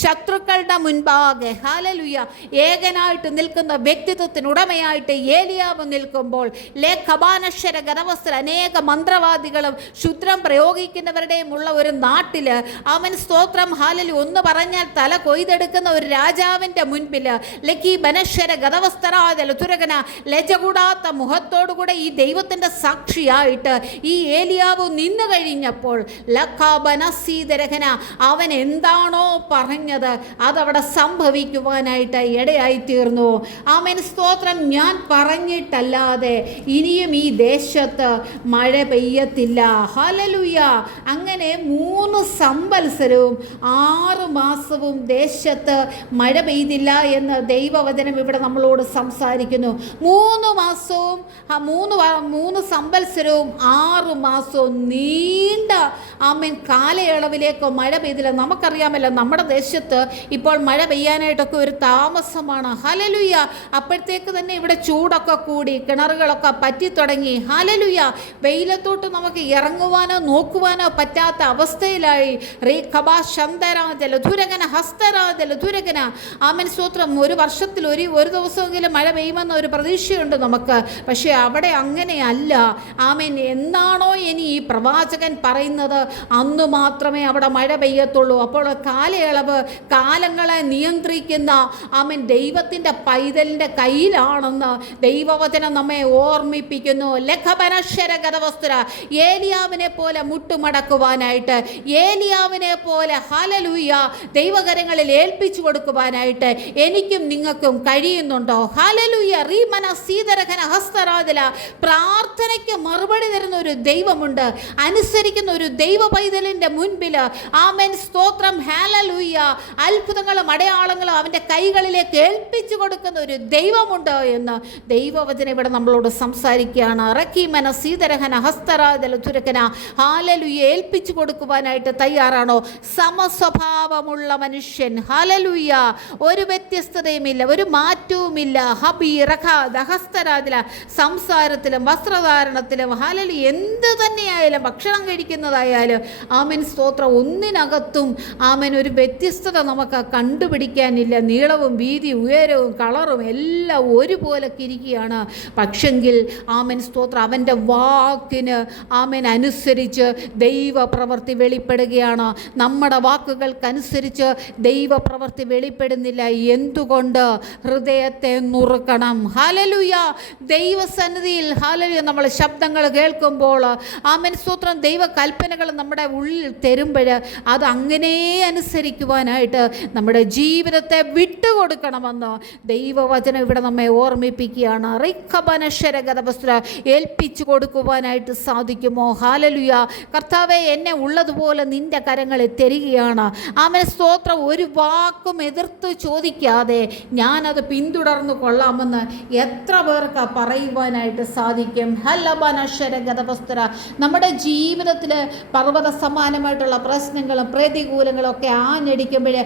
ശത്രുക്കളുടെ മുൻപാകെ ഹല്ലേലൂയ ഏകനായിട്ട് നിൽക്കുന്ന വ്യക്തിത്വത്തിനുടമയായിട്ട് ഏലിയാവ് നിൽക്കുമ്പോൾ ലേഖബാനശ്വര ഗതവസ്ത്ര അനേക മന്ത്രവാദികളും ക്ഷുദ്രം പ്രയോഗിക്കുന്നവരുടെയും ഉള്ള ഒരു നാട്ടിൽ അവൻ സ്തോത്രം ഹാലലി ഒന്ന് പറഞ്ഞാൽ തല കൊയ്തെടുക്കുന്ന ഒരു രാജാവിൻ്റെ മുൻപിൽ ലക്കി ബനശ്വര ഗതവസ്തരാദല തുരകന ലജകൂടാത്ത മുഖത്തോടുകൂടെ ഈ ദൈവത്തിൻ്റെ സാക്ഷിയായിട്ട് ഈ ഏലിയാവ് നിന്നു കഴിഞ്ഞപ്പോൾ ലഖാബനസീതരഹന അവൻ എന്താണോ പറഞ്ഞത് അതവിടെ സംഭവിക്കുവാനായിട്ട് ഇടയായിത്തീർന്നു. ആമേൻ സ്തോത്രം. ഞാൻ പറഞ്ഞിട്ടല്ലാതെ ഇനിയും ഈ ദേശത്ത് മഴ പെയ്യത്തില്ല. ഹല്ലേലൂയ. അങ്ങനെ 3 സംവത്സരവും 6 മാസവും ദേശത്ത് മഴ പെയ്തില്ല എന്ന് ദൈവവചനം ഇവിടെ നമ്മളോട് സംസാരിക്കുന്നു. 3 മാസവും 3 സംവത്സരവും 6 മാസവും നീണ്ട ആമേൻ കാലയളവിലേക്ക് മഴ പെയ്തില്ല. നമുക്കറിയാമല്ലോ നമ്മുടെ ദേശത്ത് ഇപ്പോൾ മഴ പെയ്യാനായിട്ടൊക്കെ ഒരു താമസമാണ്. ഹല്ലേലൂയ. അപ്പോഴത്തേക്ക് തന്നെ ഇവിടെ ചൂടൊക്കെ കൂടി കിണറുകളൊക്കെ പറ്റിത്തുടങ്ങി. ഹല്ലേലൂയ. വെയിലത്തോട്ട് നമുക്ക് ഇറങ്ങുവാനോ നോക്കുവാനോ പറ്റാത്ത അവസ്ഥയിലായി. ആമേൻ സ്തോത്രം. ഒരു വർഷത്തിൽ ഒരു ദിവസമെങ്കിലും മഴ പെയ്യുമെന്ന ഒരു പ്രതീക്ഷയുണ്ട് നമുക്ക്. പക്ഷേ അവിടെ അങ്ങനെയല്ല. ആമേൻ എന്നാണോ ഇനി ഈ പ്രവാചകൻ പറയുന്നത് അന്ന് മാത്രമേ അവിടെ മഴ പെയ്യത്തുള്ളൂ. അപ്പോൾ കാലയളവ് കാലങ്ങളെ നിയന്ത്രിക്കുന്ന ആമേൻ ദൈവത്തിൻ്റെ പൈതലിൻ്റെ കയ്യിലാണെന്ന് ദൈവവചനം നമ്മെ ഓർമ്മിപ്പിക്കുന്നു. ലഖബനശ്വരഗതവസ്തുര ഏലിയാവിനെ പോലെ മുട്ടുമടക്കുവാനായിട്ട്, ഏലിയാവിനെ പോലെ ഹല്ലേലൂയ ദൈവകരങ്ങളിൽ ഏൽപ്പിച്ചു കൊടുക്കുവാനായിട്ട് എനിക്കും നിങ്ങൾക്കും കഴിയുന്നുണ്ടോ? ഹല്ലേലൂയ. റീമന സീതരഖന ഹസ്തരാദില. പ്രാർത്ഥനയ്ക്ക് മറുപടി തരുന്ന ഒരു ദൈവമുണ്ട്. അനുസരിക്കുന്ന ഒരു ദൈവ പൈതലിൻ്റെ മുൻപിൽ ആമേൻ സ്തോത്രം ഹല്ലേലൂയ അത്ഭുതങ്ങളും അടയാളങ്ങളും അവൻ്റെ കൈകളിലേക്ക് ഏൽപ്പിച്ചു കൊടുക്കുന്ന ഒരു ദൈവമുണ്ട് എന്ന് ദൈവവചനം ഇവിടെ നമ്മളോട് സംസാരിക്കുകയാണ്. റക്കീമന സീതരഹന ഹസ്തരാദല തുരക്കന. ഹല്ലേലൂയ. ഏൽപ്പിച്ചു കൊടുക്കുവാനായിട്ട് തയ്യാറാണോ? സമസ്വഭാവമുള്ള മനുഷ്യൻ. ഹല്ലേലൂയ. ഒരു വ്യത്യസ്തതയുമില്ല, ഒരു മാറ്റവുമില്ല. ഹബി റഖ ദഹസ്തരാദില. സംസാരത്തിലും വസ്ത്രധാരണത്തിലും ഹല്ലേലൂയ എന്ത് തന്നെയായാലും ഭക്ഷണം കഴിക്കുന്നതായാലും ആമേൻ സ്തോത്രം ഒന്നിനകത്തും ആമേൻ ഒരു വ്യത്യസ്തത നമുക്ക് കണ്ടുപിടിക്കാനില്ല. നീളവും വീതി ഉയരവും കളറും എല്ലാം ഒരുപോലെ ഇരിക്കുകയാണ്. പക്ഷെങ്കിൽ ആമേൻ സ്തോത്രം അവൻ്റെ വാക്കിന് ആമേൻ അനുസരിച്ച് ദൈവപ്രവൃത്തി വെളിപ്പെടുകയാണ്. നമ്മുടെ വാക്കുകൾക്കനുസരിച്ച് ദൈവപ്രവൃത്തി വെളിപ്പെടുന്നില്ല. എന്തുകൊണ്ട്? ഹൃദയത്തെ നുറുക്കണം. ഹല്ലേലൂയ. ദൈവസന്നിധിയിൽ ഹല്ലേലൂയ നമ്മൾ ശബ്ദങ്ങൾ കേൾക്കുമ്പോൾ ആമേൻ സ്തോത്രം ദൈവ കൽപ്പനകൾ നമ്മുടെ ഉള്ളിൽ തരുമ്പോൾ അത് അങ്ങനെ അനുസരിക്കുവാനായിട്ട് നമ്മുടെ ജീവിതത്തെ വിട്ടുകൊടുക്കണമെന്ന് ദൈവവചനം ഇവിടെ നമ്മെ ഓർമ്മിപ്പിക്കുകയാണ്. റിഖബനശ്വരഗതവസ്തുര ഏൽപ്പിച്ചു കൊടുക്കുവാനായിട്ട് സാധിക്കുമോ? ഹല്ലേലൂയ. കർത്താവേ എന്നെ ഉള്ളതുപോലെ നിൻ്റെ കരങ്ങളിൽ തരികയാണ്. ആമേൻ സ്തോത്രം. ഒരു വാക്കും എതിർത്ത് ചോദിക്കാതെ ഞാനത് പിന്തുടർന്നു കൊള്ളാമെന്ന് എത്ര പേർക്ക് പറയുവാനായിട്ട് സാധിക്കും? ഹല്ലബനശ്വരഗതവസ്തുര. നമ്മുടെ ജീവിതത്തിൽ പർവ്വത സമാനമായിട്ടുള്ള പ്രശ്നങ്ങളും പ്രതികൂലങ്ങളും ഒക്കെ ആഞ്ഞടിക്കുമ്പോൾ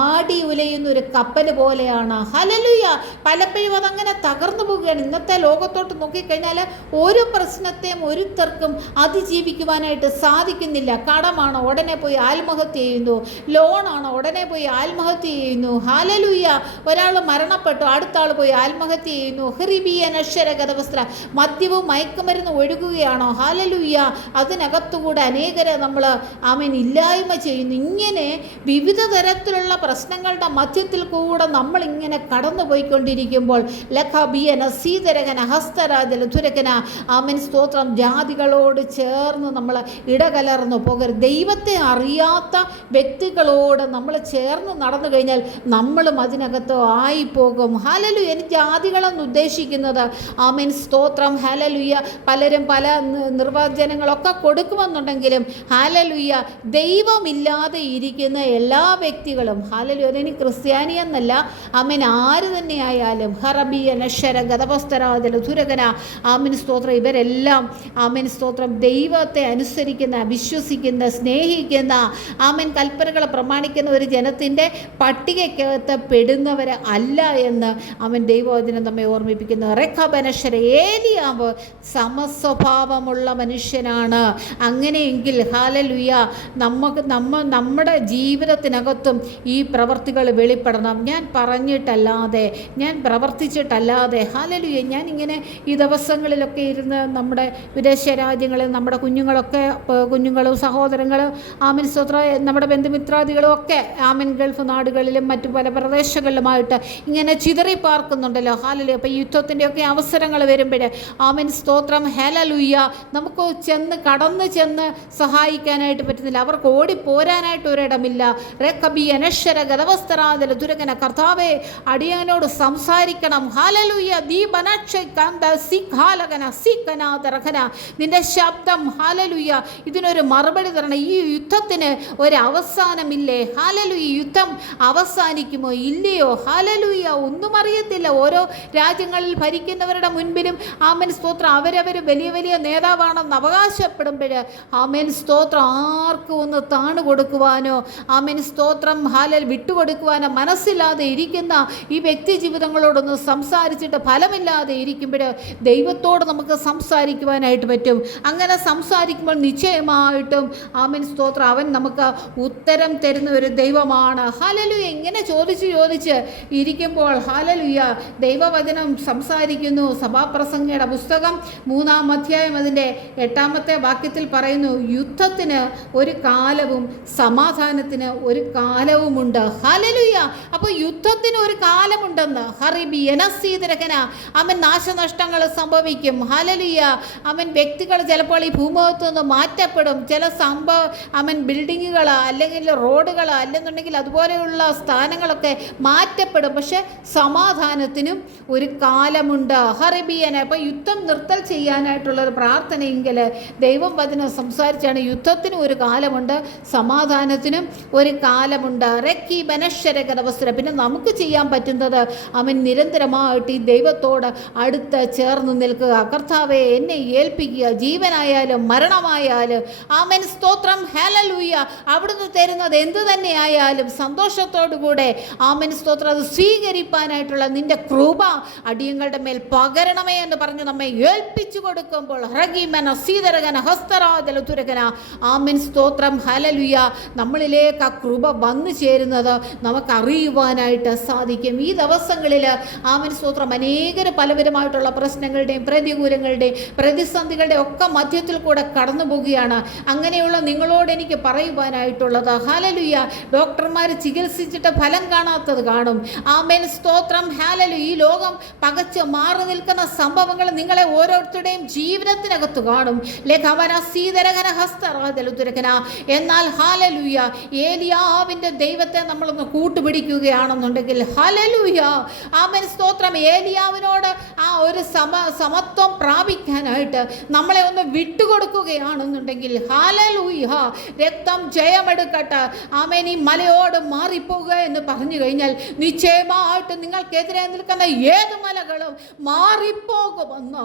ആടി ഉലയുന്ന ഒരു കപ്പൽ പോലെയാണ്. ഹല്ലേലൂയ. പലപ്പോഴും അതങ്ങനെ തകർന്നു പോവുകയാണ്. ഇന്നത്തെ ലോകത്തോട്ട് നോക്കിക്കഴിഞ്ഞാൽ ഒരു പ്രശ്നത്തെയും ഒരുത്തർക്കും അതിജീവിക്കുവാനായിട്ട് സാധിക്കുന്നില്ല. കടമാണ്, ഉടനെ പോയി ആത്മഹത്യ ചെയ്യുന്നു. ലോണാണ്, ഉടനെ പോയി ആത്മഹത്യ ചെയ്യുന്നു. ഹല്ലേലൂയ. ഒരാൾ മരണപ്പെട്ടു, അടുത്ത ആൾ പോയി ആത്മഹത്യ ചെയ്യുന്നു. ഹൃബിയനശ്വരഗതവസ്ത്ര. മദ്യവും മയക്കുമരുന്ന് ഒഴുകുകയാണോ? ഹല്ലേലൂയ. അതിനകത്തുകൂടെ അനേകരെ നമ്മൾ ആമേൻ ഇല്ലായ്മ ചെയ്യുന്നു. ഇങ്ങനെ വിവിധ തരത്തിലുള്ള പ്രശ്നങ്ങളുടെ മധ്യത്തിൽ കൂടെ നമ്മളിങ്ങനെ കടന്നു പോയിക്കൊണ്ടിരിക്കുമ്പോൾ ലഖബിയന സീതരകന ഹസ്തരാജല തുരകന ആമേൻ സ്തോത്രം ജാതികളോട് ചേർന്ന് നമ്മൾ ഇടകലർന്നു പോകരുത്. ദൈവത്തെ അറിയാത്ത വ്യക്തികളോട് നമ്മൾ ചേർന്ന് നടന്നു കഴിഞ്ഞാൽ നമ്മളും അതിനകത്ത് ആയിപ്പോകും. ഹല്ലേലൂയ. എനിക്ക് ജാതികളെന്ന് ഉദ്ദേശിക്കുന്നത് ആമേൻ സ്തോത്രം ഹല്ലേലൂയ പലരും പല നിർവചനങ്ങളൊക്കെ കൊടുക്കുമെന്നുണ്ടെങ്കിലും ഹല്ലേലൂയ ദൈവമില്ലാതെ ഇരിക്കുന്ന എല്ലാ വ്യക്തികളും ഹല്ലേലൂയ. അതിന് ക്രിസ്ത്യാനി എന്നല്ല, ആമേൻ ആര് തന്നെയായാലും ഹറബിയ നശ്വര ഗതപസ്തരാദല തുരകന ആമേൻ സ്തോത്രം ഇവരെല്ലാം ആമേൻ സ്തോത്രം ദൈവത്തെ അനുസരിക്കുന്ന, വിശ്വസിക്കുന്ന, സ്നേഹിക്കുന്ന, ആമേൻ കൽപ്പനകളെ പ്രമാണിക്കുന്ന ഒരു ജനത്തിൻ്റെ പട്ടികയ്ക്കകത്ത് പെടുന്നവർ അല്ല എന്ന് അവൻ ദൈവവചനം നമ്മെ ഓർമ്മിപ്പിക്കുന്നു. റെഖബനശ്വര. ഏലിയാവ് സമസ്വഭാവമുള്ള മനുഷ്യനാണ്. അങ്ങനെയെങ്കിൽ ഹല്ലേലൂയ നമ്മുടെ ജീവിതത്തിനകത്തും ഈ പ്രവർത്തികൾ വെളിപ്പെടണം. ഞാൻ പറഞ്ഞിട്ടല്ലാതെ, ഞാൻ പ്രവർത്തിച്ചിട്ടല്ലാതെ, ഹല്ലേലൂയ, ഞാനിങ്ങനെ ഈ ദിവസങ്ങളിലൊക്കെ ഇരുന്ന് നമ്മുടെ വിദേശ രാജ്യങ്ങളിൽ നമ്മുടെ കുഞ്ഞുങ്ങളും സഹോദരങ്ങളും ആമേൻ സ്തോത്രം, നമ്മുടെ ബന്ധുമിത്രാദികളും ഒക്കെ ആമേൻ ഗൾഫ് നാടുകളിലും മറ്റു പല പ്രദേശങ്ങളിലുമായിട്ട് ഇങ്ങനെ ചിതറി പാർക്കുന്നുണ്ടല്ലോ. ഹല്ലേലൂയ. അപ്പോൾ യുദ്ധത്തിൻ്റെയൊക്കെ അവസരങ്ങൾ വരുമ്പോൾ ആമേൻ സ്തോത്രം, ഹല്ലേലൂയ, നമുക്ക് കടന്നു ചെന്ന് സഹായിക്കാനായിട്ട് പറ്റുന്നില്ല. അവർക്ക് ഓടിപ്പോരാനായിട്ട് ഒരിടമില്ല. റെക്കബി അനശ്വര ഗതവസ്ത്രാദല ദുരകന, കർത്താവേ അടിയനോട് സംസാരിക്കണം. ഹല്ലേലൂയ. നിന്റെ ശബ്ദം, ഹല്ലേലൂയ, ഇതിനൊരു മറുപടി തരണം. ഈ യുദ്ധത്തിന് ഒരു അവസാനമില്ലേ? ഹല്ലേലൂയ. യുദ്ധം അവസാനിക്കുമോ ഇല്ലയോ? ഹല്ലേലൂയ. ഒന്നും അറിയത്തില്ല. ഓരോ രാജ്യങ്ങളിൽ ഭരിക്കുന്നവരുടെ മുൻപിലും ആമേൻ സ്തോത്രം അവരവർ വലിയ വലിയ നേതാവാണെന്ന് അവകാശപ്പെടുമ്പോൾ ആമേൻ സ്തോത്രം ആർക്കും ഒന്ന് താണു കൊടുക്കുവാനോ ആമേൻ സ്തോത്രം വിട്ടുകൊടുക്കുവാനോ മനസ്സില്ലാതെ ഇരിക്കുന്ന ഈ വ്യക്തി ജീവിതങ്ങളോടൊന്ന് സംസാരിച്ചിട്ട് ഫലമില്ലാതെ ഇരിക്കുമ്പോൾ ദൈവത്തോട് നമുക്ക് സംസാരിക്കുവാനായിട്ട് പറ്റും. അങ്ങനെ സംസാരിക്കുമ്പോൾ നിശ്ചയമായിട്ടും ആമേൻ സ്തോത്രം അവൻ നമുക്ക് ഉത്തരം തരുന്ന ഒരു ദൈവമാണ്. ഹല്ലേലൂയ. ഇങ്ങനെ ചോദിച്ച് ഇരിക്കുമ്പോൾ ഹല്ലേലൂയ ദൈവവചനം സംസാരിക്കുന്നു. സഭാപ്രസംഗിയുടെ പുസ്തകം 3-ാം അധ്യായം അതിൻ്റെ 8-ാമത്തെ വാക്യത്തിൽ പറയുന്നു, യുദ്ധത്തിന് ഒരു കാലവും സമാധാനത്തിന് ഒരു കാലവുമുണ്ട്. ഹല്ലേലൂയ. അപ്പോൾ യുദ്ധത്തിന് ഒരു കാലമുണ്ടെന്ന്. ഹറിബി എനസീതരകന, അവൻ നാശനഷ്ടങ്ങൾ സംഭവിക്കും. ഹല്ലേലൂയ. അവൻ വ്യക്തികൾ ചിലപ്പോൾ ഈ ഭൂമുഖത്ത് നിന്ന് മാറ്റപ്പെടും. ചില അവൻ ബിൽഡിങ്ങുകൾ അല്ലെങ്കിൽ റോഡുകൾ അല്ലെന്നുണ്ടെങ്കിൽ അതുപോലെയുള്ള സ്ഥാനങ്ങളൊക്കെ മാറ്റപ്പെടും. പക്ഷെ സമാധാനത്തിനും ഒരു കാലമുണ്ട്. ഹറിബിയന. അപ്പോൾ യുദ്ധം നിർത്തൽ ചെയ്യാനായിട്ടുള്ളൊരു പ്രാർത്ഥനയെങ്കിൽ ദൈവം വചനം സംസാരിച്ചാണ്. യുദ്ധത്തിനും ഒരു കാലമുണ്ട്, സമാധാനത്തിനും ഒരു കാലമുണ്ട്. റെക്കി ബനശ്വരകരവസ്തുര. പിന്നെ നമുക്ക് ചെയ്യാൻ പറ്റുന്നത് അവൻ നിരന്തരമായിട്ട് ഈ ദൈവത്തോട് അടുത്ത് ചേർന്ന് നിൽക്കുക. കർത്താവെ എന്നെ ഏൽപ്പിക്കുക, ജീവനായാലും മരണമായാലും ആമേൻ സ്തോത്രം, ഹല്ലേലൂയ, അവിടുന്ന് തരുന്നത് എന്തു തന്നെയായാലും സന്തോഷത്തോടു കൂടെ ആമേൻ സ്തോത്രം അത് സ്വീകരിപ്പാനായിട്ടുള്ള നിന്റെ കൃപ അടിയങ്ങളുടെ മേൽ പകരണമേ എന്ന് പറഞ്ഞു നമ്മെ ഏൽപ്പിച്ചു കൊടുക്കുമ്പോൾ ആമേൻ സ്തോത്രം, ഹല്ലേലൂയ, നമ്മളിലേക്ക് ആ കൃപ വന്നു ചേരുന്നത് നമുക്കറിയുവാനായിട്ട് സാധിക്കും. ഈ ദിവസങ്ങളിൽ ആമേൻ സ്തോത്രം അനേകർ പലവിധമായിട്ടുള്ള പ്രശ്നങ്ങളുടെയും പ്രതികൂലങ്ങളുടെയും പ്രതിസന്ധികളുടെയും ഒക്കെ മധ്യത്തിൽ കൂടെ കടന്നു പോവുകയാണ്. അങ്ങനെയുള്ള നിങ്ങളോട് എനിക്ക് പറയുവാനായിട്ടുള്ളത്, ഹല്ലേലൂയ, ഡോക്ടർമാർ ചികിത്സിച്ചിട്ട് ഫലം കാണാത്തത് കാണും. ആമേൻ സ്തോത്രം, ഹല്ലേലൂയ, ഈ ലോകം പകച്ച് മാറി നിൽക്കുന്ന സംഭവങ്ങൾ നിങ്ങളെ ഓരോരുത്തരുടെയും ജീവിതത്തിനകത്ത് കാണും. എന്നാൽ ഹല്ലേലൂയ ഏലിയാവിൻ്റെ ദൈവത്തെ നമ്മളൊന്ന് കൂട്ടുപിടിക്കുകയാണെന്നുണ്ടെങ്കിൽ ഹല്ലേലൂയ ആമേൻ സ്തോത്രം ഏലിയാവിനോട് ആ ഒരു സമത്വം പ്രാപിക്കാനായിട്ട് നമ്മളെ ഒന്ന് വിട്ടുകൊടുക്കുകയാണെന്നുണ്ടെങ്കിൽ ഹല്ലേലൂയ രക്തം ജയമെടുക്കട്ടെ. ആമേൻ ഈ മലയോട് മാറിപ്പോകുക എന്ന് പറഞ്ഞു കഴിഞ്ഞാൽ നിശ്ചയമായിട്ട് നിങ്ങൾക്കെതിരെ നിൽക്കുന്ന ഏത് മലകളും മാറിപ്പോകുമെന്ന്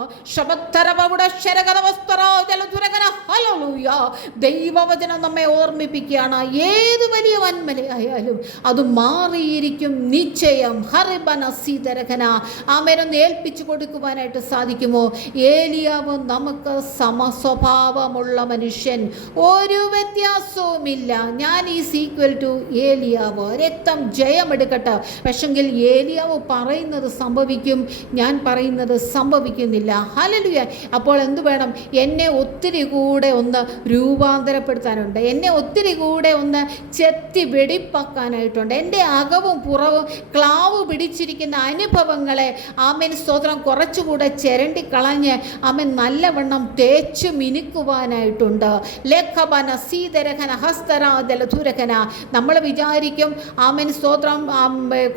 ദൈവവചനം നമ്മെ ഓർമ്മിപ്പിക്കുകയാണ്. ഏത് വലിയ വൻമലയായാലും അത് മാറിയിരിക്കും നിശ്ചയം. ഹറിബനസീതരകന. ആമേനൊന്ന് ഏൽപ്പിച്ചു കൊടുക്കുവാനായിട്ട് സാധിക്കുമോ? ഏലിയാവ് നമുക്ക് സമസ്വഭാവമുള്ള മനുഷ്യൻ, ഒരു വ്യത്യാസവുമില്ല. ഞാൻ ഈസ് ഈക്വൽ ടു ഏലിയാവ്. രക്തം ജയമെടുക്കട്ടെ. പക്ഷെങ്കിൽ ഏലിയാവ് പറയുന്നത് സംഭവിക്കും, ഞാൻ പറയുന്നത് സംഭവിക്കുന്നില്ല. ഹല്ലേലൂയ. അപ്പോൾ എന്തു വേണം? എന്നെ ഒത്തിരി കൂടെ ഒന്ന് രൂപാന്തരപ്പെടുത്താനുണ്ട്. എന്നെ ഒത്തിരി കൂടെ ഒന്ന് ചെത്തി വെടിപ്പാക്കാനായിട്ടുണ്ട്. എൻ്റെ അകവും പുറവും ക്ലാവ് പിടിച്ചിരിക്കുന്ന അനുഭവങ്ങളെ ആമേൻ സ്തോത്രം കുറച്ചുകൂടെ ചിരണ്ടിക്കളഞ്ഞ് ആമേൻ നല്ലവണ്ണം തേച്ച് മിനുക്കുവാനായിട്ടുണ്ട്. ലേഖബന സീതരഹന ഹസ്തരാദല തുരകന. നമ്മൾ വിചാരിക്കും ആമേൻ സ്തോത്രം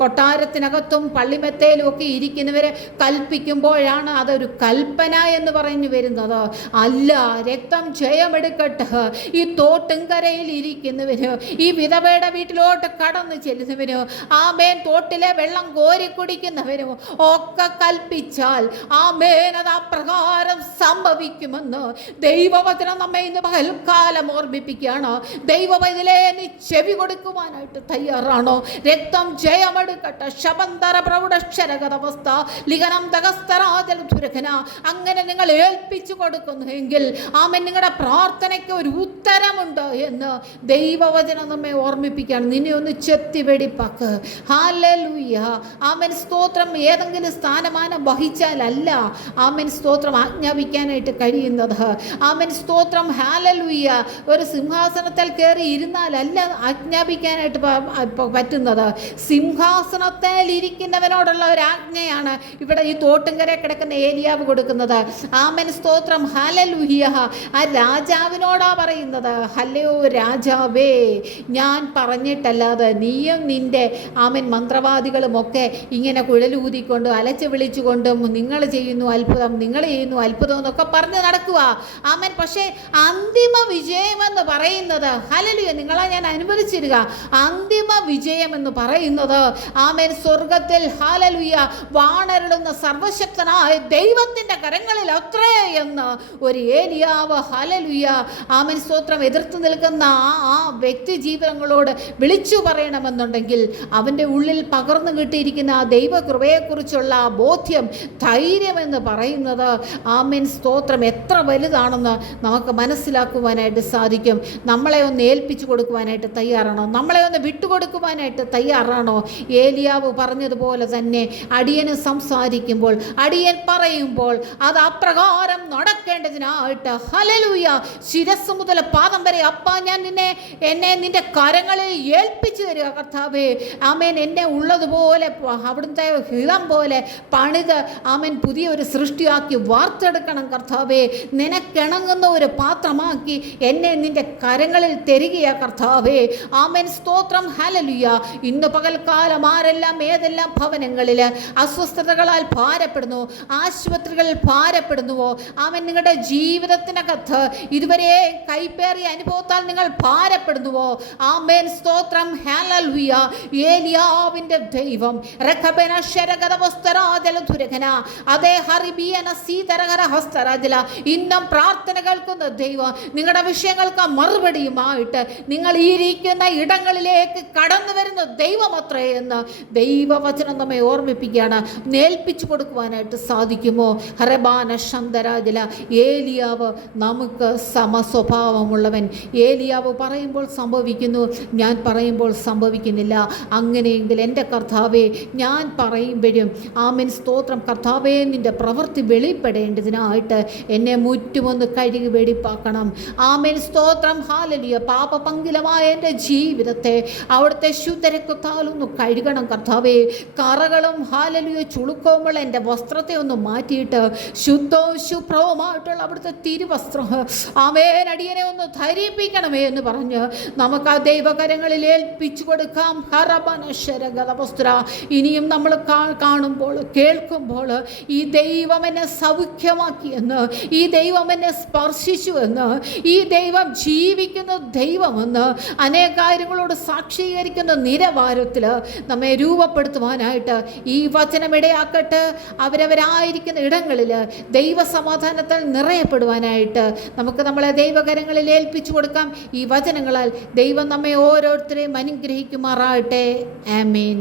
കൊട്ടാരത്തിനകത്തും പള്ളിമെത്തയിലും ഒക്കെ ഇരിക്കുന്നവരെ കൽപ്പിക്കുമ്പോഴാണ് അതൊരു കൽപ്പന എന്ന് പറഞ്ഞു വരുന്നത്. അല്ല, രക്തം ജയമെടുക്കട്ടെ. ഈ തോട്ടുംകരയിൽ ഇരിക്കുന്നവന്, ഈ വിധവയുടെ വീട്ടിലോട്ട് കടന്നു ചെല്ലുന്നവന്, ആമേൻ തോട്ടിലെ വെള്ളം കോരി കുടിക്കുന്നവനും ഒക്കെ കൽപ്പിച്ചാൽ ആമേൻ അത് അപ്രകാരം സംഭവിക്കുമെന്ന് ദൈവവചനം നമ്മെ ഇന്ന് പകൽക്കാലം ഓർമ്മിപ്പിക്കുകയാണ്. ദൈവവചനത്തിലെ നീ ചെവി കൊടുക്കുവാനായിട്ട് തയ്യാറാണോ? രക്തം ജയമെടുക്കട്ടെ. ശബന്തര പ്രൗഢക്ഷരഗതവസ്ഥ ലിഖനം തകസ്തരാജലുരകന. അങ്ങനെ നിങ്ങൾ ഏൽപ്പിച്ചു കൊടുക്കുന്നുവെങ്കിൽ ആമേൻ നിങ്ങളുടെ പ്രാർത്ഥനയ്ക്ക് ഒരു ഉത്തരമുണ്ട് എന്ന് ദൈവവചനം നമ്മെ ഓർമ്മിപ്പിക്കുകയാണ്. നിന്നെ ഒന്ന് ചെത്തി വെടിപ്പാക്ക്. ഹല്ലേലൂയ. ആമേൻ സ്തോത്രം. ഏതെങ്കിലും സ്ഥാനമാനം വഹിച്ചാലല്ല ആമേൻ സ്തോത്രം ആജ്ഞാപിക്കാനായിട്ട് കഴിയുന്നത്. ആമേൻ സ്തോത്രം. ഹല്ലേലൂയ. ഒരു സിംഹാസനത്തിൽ കയറി ഇരുന്നാലല്ല ആജ്ഞാപിക്കാനായിട്ട് പറ്റുന്നത്. സിംഹാസനത്തിൽ ഇരിക്കുന്നവനോടുള്ള ഒരു ആജ്ഞയാണ് ഇവിടെ ഈ തോട്ടുംകര കിടക്കുന്ന ഏലിയാവ് കൊടുക്കുന്നത്. ആമേൻ സ്തോത്രം. ഹല്ലേലൂയ. ആ രാജാവിനോടാ പറയുന്നത്, ഹല്ലയോ രാജാവേ, ഞാൻ പറഞ്ഞിട്ടല്ലാതെ നീയും നിൻ്റെ ആമേൻ മന്ത്രവാദികളും ഒക്കെ ഇങ്ങനെ കുഴലൂതിക്കൊണ്ട് അലച്ച് വിളിച്ചുകൊണ്ടും നിങ്ങൾ ചെയ്യുന്നു അത്ഭുതം, നിങ്ങൾ ചെയ്യുന്നു അത്ഭുതം എന്നൊക്കെ പറഞ്ഞ് നടക്കുക. ആമേൻ. പക്ഷേ അന്തിമ വിജയമെന്ന് പറയുന്നത്, ഹല്ലേലൂയ, നിങ്ങളെ ഞാൻ അനുവദിച്ചിരുക, അന്തിമ വിജയമെന്ന് പറയുന്നത് ആമേൻ സ്വർഗത്തിൽ ഹല്ലേലൂയ വാണരുളുന്ന സർവശക്തനായ ദൈവത്തിൻ്റെ കരങ്ങളിൽ അത്രേ എന്ന് ഒരു ഏലിയാവ് ഹല്ലേലൂയ ആമേൻ സ്തോത്രം എതിർത്ത് നിൽക്കുന്ന ആ വ്യക്തി ജീവിതങ്ങളോട് വിളിച്ചു പറയണമെന്നുണ്ടെങ്കിൽ അവൻ്റെ ഉള്ളിൽ പകർന്നു കിട്ടിയിരിക്കുന്ന ആ ദൈവകൃപയെക്കുറിച്ചുള്ള ബോധ്യം, ധൈര്യമെന്ന് പറയുന്നത് ആമേൻ സ്തോത്രം എത്ര വലുതാണെന്ന് നമുക്ക് മനസ്സിലാക്കുവാനായിട്ട് സാധിക്കും. നമ്മളെ ഒന്ന് ഏൽപ്പിച്ചു കൊടുക്കുവാനായിട്ട് തയ്യാറാണോ? നമ്മളെ ഒന്ന് വിട്ടുകൊടുക്കുവാനായിട്ട് തയ്യാറാണോ? ഏലിയാവ് പറഞ്ഞതുപോലെ തന്നെ അടിയന് സംസാരിക്കുമ്പോൾ, അടിയൻ പറയുമ്പോൾ അത് അപ്രകാരം നടക്കേണ്ടതിനായിട്ട് ഹല്ലേലൂയ ശിരസ് മുതൽ പാദം വരെ അപ്പാ ഞാൻ എന്നെ നിന്റെ കരങ്ങളിൽ ഏൽപ്പിച്ചു തരിക കർത്താവേ. ആമേൻ. എന്നെ ഉള്ളതുപോലെ അവിടുത്തെ ഹിതം പോലെ പണിത് ആമേൻ പുതിയ ഒരു സൃഷ്ടിയാക്കി വാർത്തെടുക്കണം കർത്താവേ. നിനക്കിണങ്ങുന്ന ഒരു പാത്രമാക്കി എന്നെ നിന്റെ കരങ്ങളിൽ തരികയാ കർത്താവേ. ആമേൻ സ്തോത്രം. ഹല്ലേലൂയ. ഇന്ന് പകൽക്കാലം ആരെല്ലാം ഏതെല്ലാം ഭവനങ്ങളിൽ അസ്വസ്ഥതകളാൽ ഭാരപ്പെടുന്നു, ആശുപത്രികളിൽ ഭാരപ്പെടുന്നുവോ, ആമേൻ നിങ്ങളുടെ ജീവിതത്തിനകത്ത് ഇതുവരെ കൈപ്പേറിയ അനുഭവത്താൽ നിങ്ങൾ ഭാരപ്പെടുന്നുവോ, ആമേൻ സ്തോത്രം. ഹല്ലേലൂയ. ഏലിയാവിൻ്റെ ദൈവം രഖബന ശരഗദ വസ്തരാജല ദുരഖന അതേ ഹറിബിയന സീതരകര ഹസ്തരാജല ഇന്നും പ്രാർത്ഥന കേൾക്കുന്ന ദൈവം നിങ്ങളുടെ വിഷയങ്ങൾക്ക് മറുപടിയുമായിട്ട് നിങ്ങൾ ഇരിക്കുന്ന ഇടങ്ങളിലേക്ക് കടന്നു വരുന്ന ദൈവമത്രേ എന്ന് ദൈവവചനം നമ്മെ ഓർമ്മിപ്പിക്കുകയാണ്. ഏൽപ്പിച്ചു കൊടുക്കുവാനായിട്ട് സാധിക്കുമോ? ഹറബാന ശന്തരാജല. ഏലിയാവ് നമുക്ക് സമസ്വഭാവമുള്ളവൻ. ഏലിയാവ് പറയുമ്പോൾ സംഭവിക്കുന്നു, ഞാൻ പറയുമ്പോൾ സംഭവിക്കുന്നില്ല. അങ്ങനെയെങ്കിൽ എൻ്റെ കർത്താവേ, ഞാൻ പറയുമ്പോഴും ആമേൻ സ്തോത്രം കർത്താവേ നിൻ്റെ പ്രവൃത്തി വെളിപ്പെടേണ്ടതിനായിട്ട് എന്നെ മുറ്റുമൊന്ന് കഴുകി വെടിപ്പാക്കണം. ആമേൻ സ്തോത്രം. ഹല്ലേലൂയ. പാപപങ്കിലമായ എൻ്റെ ജീവിതത്തെ അവിടുത്തെ ശുദ്ധരക്തത്താലൊന്ന് കഴുകണം കർത്താവേ. കറകളും ഹല്ലേലൂയ ചുളുക്കവുമുള്ള എൻ്റെ വസ്ത്രത്തെ ഒന്ന് മാറ്റിയിട്ട് ശുദ്ധവും ശുഭ്രവുമായിട്ടുള്ള അവിടുത്തെ തിരുവസ്ത്രം ആമേൻ അടിയനെ ഒന്ന് ധരിപ്പിക്കണമേ എന്ന് പറഞ്ഞ് നമുക്ക് ആ ദൈവകരങ്ങളിൽ ഏൽപ്പിച്ചു കൊടുക്കാം. ഹറബനശരഗതവസ്ത്ര. ഇനിയും നമ്മൾ കാണുമ്പോൾ കേൾക്കുമ്പോൾ ഈ ദൈവം എന്നെ സൗഖ്യമാക്കിയെന്ന്, ഈ ദൈവം എന്നെ സ്പർശിച്ചു എന്ന്, ഈ ദൈവം ജീവിക്കുന്ന ദൈവമെന്ന് അനേക കാര്യങ്ങളോട് സാക്ഷീകരിക്കുന്ന നിലവാരത്തിൽ നമ്മെ രൂപപ്പെടുത്തുവാനായിട്ട് ഈ വചനം ഇടയാക്കട്ടെ. അവരവരായിരിക്കുന്ന ഇടങ്ങളിൽ ദൈവസമാധാനത്താൽ നിറയപ്പെടുവാനായിട്ട് നമുക്ക് നമ്മളെ ദൈവകരങ്ങളിൽ ഏൽപ്പിച്ചു കൊടുക്കാം. ഈ വചനങ്ങളാൽ ദൈവം നമ്മെ ഓരോരുത്തരെയും അനുഗ്രഹിക്കുമാറാകട്ടെ. ആമേൻ.